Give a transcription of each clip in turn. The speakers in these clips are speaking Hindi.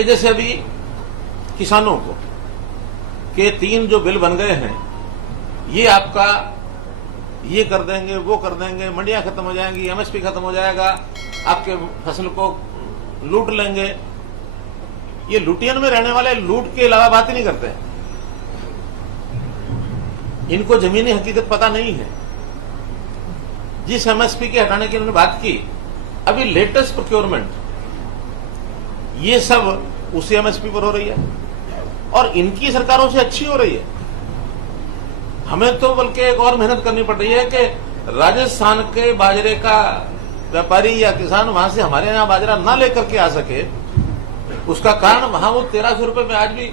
कि जैसे अभी किसानों को के 3 जो बिल बन गए हैं, ये आपका ये कर देंगे, वो कर देंगे, मंडियां खत्म हो जाएंगी, एमएसपी खत्म हो जाएगा, आपके फसल को लूट लेंगे। ये लुटियन में रहने वाले लूट के अलावा बात ही नहीं करते हैं। इनको जमीनी हकीकत पता नहीं है। जिस एमएसपी के हटाने की उन्होंने बात की, अभी लेटेस्ट प्रोक्योरमेंट, ये सब उसी एमएसपी पर हो रही है और इनकी सरकारों से अच्छी हो रही है। हमें तो बल्कि एक और मेहनत करनी पड़ रही है कि राजस्थान के बाजरे का व्यापारी या किसान वहां से हमारे यहां बाजरा ना लेकर के आ सके। उसका कारण वहां वो 1300 रुपए में आज भी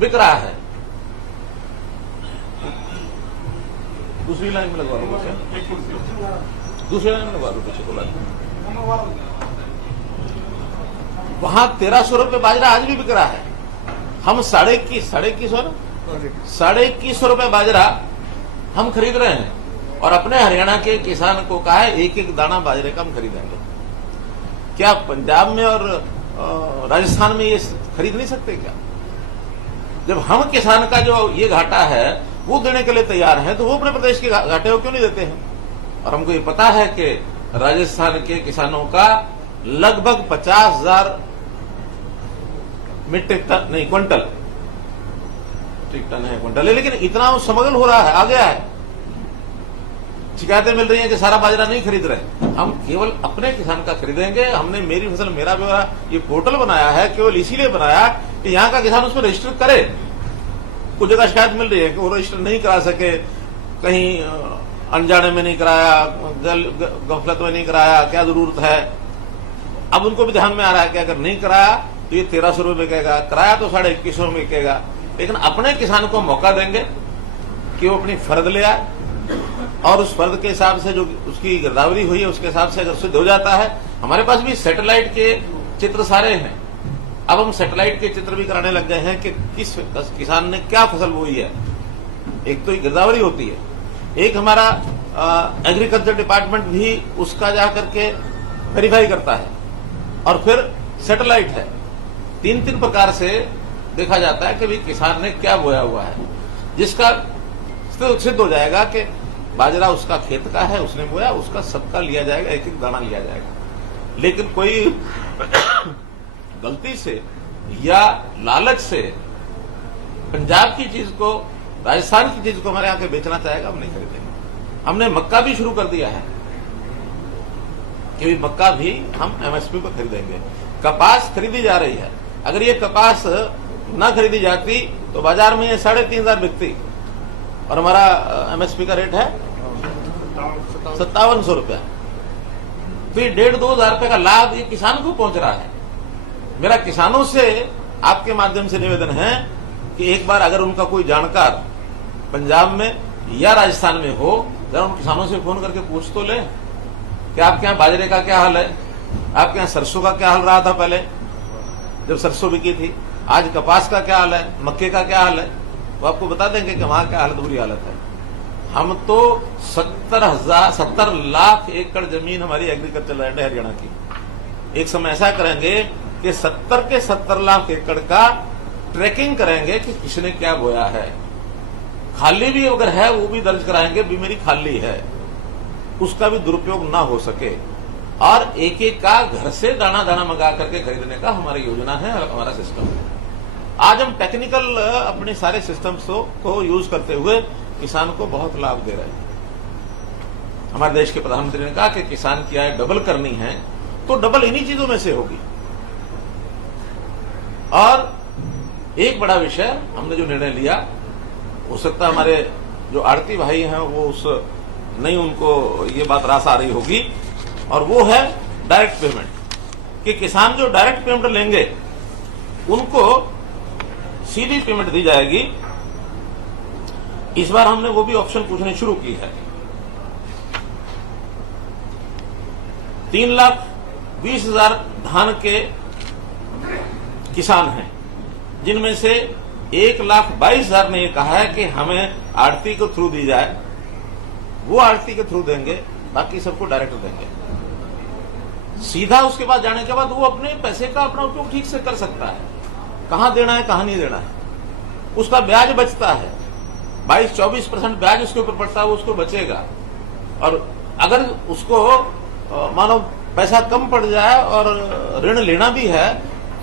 बिक रहा है। दूसरी लाइन में लगवा लो, दूसरी लाइन में लगवा लो, पीछे को लाइन। वहां 1300 रुपए बाजरा आज भी बिक रहा है। हम 2150 रुपए बाजरा हम खरीद रहे हैं और अपने हरियाणा के किसान को कहा है एक एक दाना बाजरे का हम खरीदेंगे। क्या पंजाब में और राजस्थान में ये खरीद नहीं सकते क्या? जब हम किसान का जो ये घाटा है वो देने के लिए तैयार हैं, तो वो अपने प्रदेश के घाटे को क्यों नहीं देते हैं? और हमको ये पता है कि राजस्थान के किसानों का लगभग 50,000 मीट्रिक टन नहीं क्विंटल, मीट्रिक टन है क्विंटल है, लेकिन इतना स्मगल हो रहा है, आ गया है। शिकायतें मिल रही हैं कि सारा बाजरा नहीं खरीद रहे। हम केवल अपने किसान का खरीदेंगे। हमने मेरी फसल मेरा ब्यौरा ये पोर्टल बनाया है केवल इसीलिए बनाया कि यहाँ का किसान उसमें रजिस्टर करे। कुछ जगह शिकायत मिल रही है कि वो रजिस्टर नहीं करा सके, कहीं अनजाने में नहीं कराया, गफलत में नहीं कराया, क्या जरूरत है। अब उनको भी ध्यान में आ रहा है कि अगर नहीं कराया तो ये 1300 रुपये बिकेगा, कराया तो 2150 में बिकेगा। लेकिन अपने किसान को मौका देंगे कि वो अपनी फर्द ले आए और उस फर्द के हिसाब से जो उसकी गिरदावरी हुई है उसके हिसाब से अगर सिद्ध हो जाता है। हमारे पास भी सैटेलाइट के चित्र सारे हैं। अब हम सैटेलाइट के चित्र भी कराने लग गए हैं कि किस किसान ने क्या फसल बोई है। एक तो गिरदावरी होती है, एक हमारा एग्रीकल्चर डिपार्टमेंट भी उसका जाकर के वेरीफाई करता है और फिर सैटेलाइट है। 3 प्रकार से देखा जाता है कि भाई किसान ने क्या बोया हुआ है, जिसका सिद्ध हो जाएगा कि बाजरा उसका खेत का है, उसने बोया, उसका सबका लिया जाएगा, एक एक दाना लिया जाएगा। लेकिन कोई गलती से या लालच से पंजाब की चीज को, राजस्थान की चीज को हमारे यहाँ के बेचना चाहेगा, हम नहीं खरीदेंगे। हमने मक्का भी शुरू कर दिया है कि मक्का भी हम एमएसपी पर खरीदेंगे। कपास खरीदी जा रही है। अगर ये कपास ना खरीदी जाती तो बाजार में ये 3,500 बिकती और हमारा एमएसपी का रेट है 5700 रुपया। फिर 1,500-2 हजार रुपए का लाभ ये किसान को पहुंच रहा है। मेरा किसानों से आपके माध्यम से निवेदन है कि एक बार अगर उनका कोई जानकार पंजाब में या राजस्थान में हो, जरा उन किसानों से फोन करके पूछ तो ले कि आपके यहाँ बाजरे का क्या हाल है, आपके यहाँ सरसों का क्या हाल रहा था पहले जब सरसों बिकी थी, आज कपास का क्या हाल है, मक्के का क्या हाल है। वो आपको बता देंगे कि वहां क्या हालत, बुरी हालत है। हम तो 70 लाख एकड़ जमीन हमारी एग्रीकल्चर लैंड है हरियाणा की। एक समय ऐसा करेंगे कि 70 लाख एकड़ का ट्रैकिंग करेंगे कि किसने क्या बोया है। खाली भी अगर है वो भी दर्ज कराएंगे भी मेरी खाली है, उसका भी दुरुपयोग ना हो सके। और एक एक का घर से दाना दाना मंगा करके खरीदने का हमारी योजना है, हमारा सिस्टम है। आज हम टेक्निकल अपने सारे सिस्टम्स को यूज करते हुए किसान को बहुत लाभ दे रहे हैं। हमारे देश के प्रधानमंत्री ने कहा कि किसान की आय डबल करनी है तो डबल इन्हीं चीजों में से होगी। और एक बड़ा विषय हमने जो निर्णय लिया, हो सकता है हमारे जो आड़ती भाई हैं वो उस नहीं उनको ये बात रास आ रही होगी, और वो है डायरेक्ट पेमेंट। कि किसान जो डायरेक्ट पेमेंट लेंगे उनको सीधी पेमेंट दी जाएगी। इस बार हमने वो भी ऑप्शन पूछने शुरू की है। 3,20,000 धान के किसान हैं, जिनमें से 1,22,000 ने यह कहा है कि हमें आड़ती को थ्रू दी जाए। वो आड़ती के थ्रू देंगे, बाकी सबको डायरेक्ट देंगे। सीधा उसके बाद जाने के बाद वो अपने पैसे का अपना उपयोग ठीक से कर सकता है, कहां देना है कहां नहीं देना है, उसका ब्याज बचता है, 22-24% ब्याज उसके ऊपर पड़ता है, वो उसको बचेगा। और अगर उसको मानो पैसा कम पड़ जाए और ऋण लेना भी है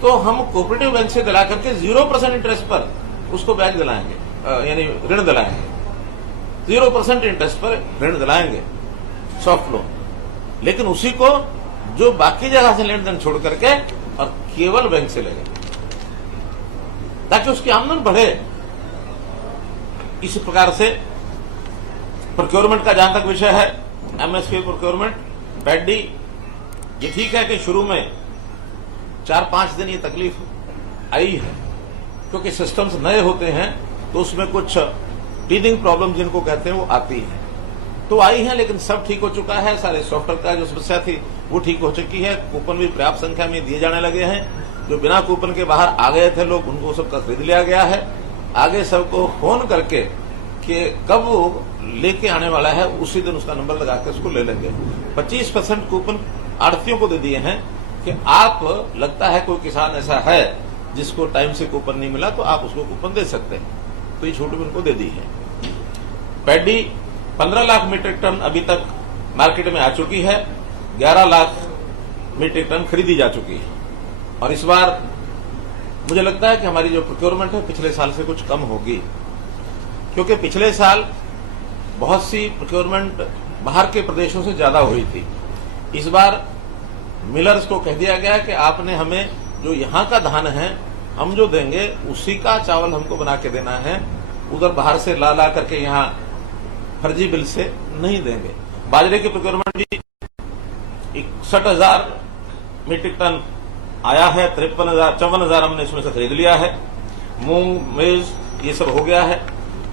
तो हम कोऑपरेटिव बैंक से दिला करके 0% इंटरेस्ट पर उसको ब्याज दिलाएंगे, यानी ऋण दिलाएंगे, 0% इंटरेस्ट पर ऋण दिलाएंगे, सॉफ्ट लोन। लेकिन उसी को जो बाकी जगह से लेन देन छोड़ करके और केवल बैंक से लेंगे ताकि उसकी आमदन बढ़े। इस प्रकार से प्रोक्योरमेंट का जहां तक विषय है, एमएसपी प्रोक्योरमेंट, पैडी, ये ठीक है कि शुरू में 4-5 दिन ये तकलीफ आई है क्योंकि सिस्टम्स नए होते हैं तो उसमें कुछ टीदिंग प्रॉब्लम जिनको कहते हैं वो आती है, तो आई है। लेकिन सब ठीक हो चुका है, सारे सॉफ्टवेयर का जो समस्या थी वो ठीक हो चुकी है। कूपन भी पर्याप्त संख्या में दिए जाने लगे हैं। जो बिना कूपन के बाहर आ गए थे लोग, उनको सबका खरीद लिया गया है। आगे सबको फोन करके कि कब वो लेके आने वाला है उसी दिन उसका नंबर लगा के उसको ले लेंगे। 25% कूपन आढ़तियों को दे दिए हैं कि आप, लगता है कोई किसान ऐसा है जिसको टाइम से कूपन नहीं मिला तो आप उसको कूपन दे सकते हैं, तो ये छूट भी उनको दे दी है। पैडी 15 लाख मीट्रिक टन अभी तक मार्केट में आ चुकी है, 11 लाख मीट्रिक टन खरीदी जा चुकी है। और इस बार मुझे लगता है कि हमारी जो प्रोक्योरमेंट है पिछले साल से कुछ कम होगी, क्योंकि पिछले साल बहुत सी प्रोक्योरमेंट बाहर के प्रदेशों से ज्यादा हुई थी। इस बार मिलर्स को कह दिया गया कि आपने हमें जो यहाँ का धान है हम जो देंगे उसी का चावल हमको बना के देना है, उधर बाहर से ला ला करके यहाँ फर्जी बिल से नहीं देंगे। बाजरे की प्रोक्योरमेंट भी 61,000 मीट्रिक टन आया है, 54,000 हमने इसमें से खरीद लिया है। मूंग, मेज ये सब हो गया है।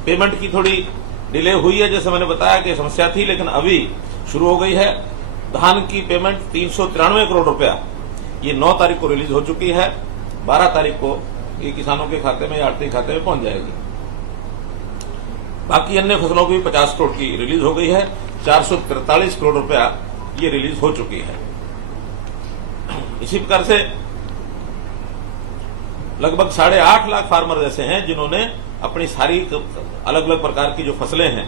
पेमेंट की थोड़ी डिले हुई है, जैसे मैंने बताया कि समस्या थी, लेकिन अभी शुरू हो गई है। धान की पेमेंट 393 करोड़ रुपया ये 9 तारीख को रिलीज हो चुकी है। 12 तारीख को ये किसानों के खाते में या आढ़ती खाते में पहुंच जाएगी। बाकी अन्य फसलों की 50 करोड़ की रिलीज हो गई है। 443 करोड़ रुपया ये रिलीज हो चुकी है। इसी प्रकार से लगभग 8.5 लाख फार्मर ऐसे हैं जिन्होंने अपनी सारी अलग अलग प्रकार की जो फसलें हैं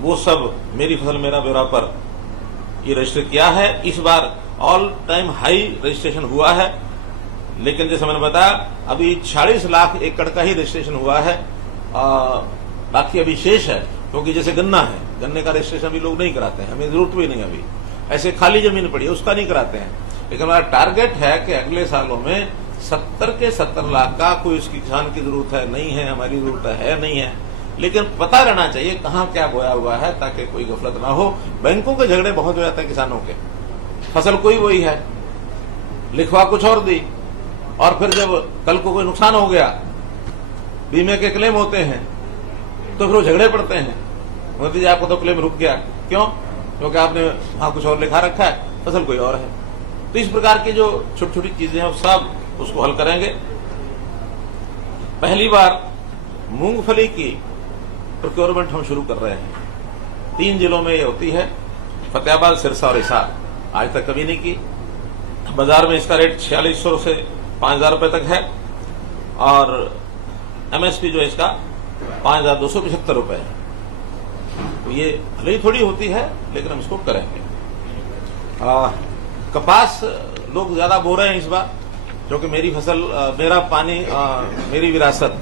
वो सब मेरी फसल मेरा ब्यौरा पर ये रजिस्टर किया है। इस बार ऑल टाइम हाई रजिस्ट्रेशन हुआ है, लेकिन जैसे मैंने बताया अभी 40 लाख एकड़ का ही रजिस्ट्रेशन हुआ है। बाकी अभी शेष है, क्योंकि जैसे गन्ना है, गन्ने का रजिस्ट्रेशन भी लोग नहीं कराते हैं, हमें जरूरत भी नहीं अभी। ऐसे खाली जमीन पड़ी है उसका नहीं कराते हैं, लेकिन हमारा टारगेट है कि अगले सालों में 70 के 70 लाख का कोई उसकी किसान की जरूरत है नहीं है, हमारी जरूरत है नहीं है, लेकिन पता रहना चाहिए कहाँ क्या बोया हुआ है ताकि कोई गफलत ना हो। बैंकों के झगड़े बहुत हो जाते हैं किसानों के, फसल कोई वही है, लिखवा कुछ और दी, और फिर जब कल को कोई नुकसान हो गया, बीमे के क्लेम होते हैं, तो फिर वो झगड़े पड़ते हैं। मोदी जी आपको तो क्लेम रुक गया, क्यों? क्योंकि आपने वहां कुछ और लिखा रखा है, फसल कोई और है। तो इस प्रकार की जो छोटी छोटी चीजें हैं सब उसको हल करेंगे। पहली बार मूंगफली की प्रोक्योरमेंट हम शुरू कर रहे हैं। 3 जिलों में ये होती है, फतेहाबाद, सिरसा और हिसार। आज तक कभी नहीं की। बाजार में इसका रेट 4600 से 5,000 रुपए तक है, और एमएसपी जो है इसका 5,275 रुपए है। तो ये भले ही थोड़ी होती है, लेकिन हम इसको करेंगे। कपास लोग ज्यादा बो रहे हैं इस बार, क्योंकि मेरी फसल मेरा पानी मेरी विरासत,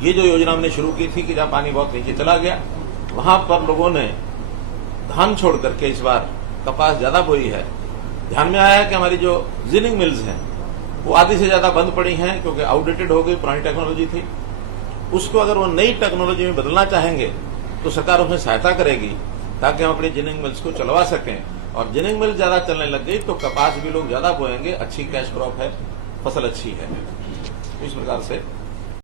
ये जो योजना हमने शुरू की थी कि जहां पानी बहुत नीचे चला गया, वहां पर लोगों ने धान छोड़ करके इस बार कपास ज्यादा बोई है। ध्यान में आया है कि हमारी जो जिनिंग मिल्स हैं वो आधी से ज्यादा बंद पड़ी हैं, क्योंकि आउटडेटेड हो गई, पुरानी टेक्नोलॉजी थी। उसको अगर वो नई टेक्नोलॉजी में बदलना चाहेंगे तो सरकार उसमें सहायता करेगी, ताकि हम अपनी जिनिंग मिल्स को चलवा सकें। और जिनिंग मिल ज्यादा चलने लग गई तो कपास भी लोग ज्यादा बोएंगे, अच्छी कैश क्रॉप है, फसल अच्छी है। इस प्रकार से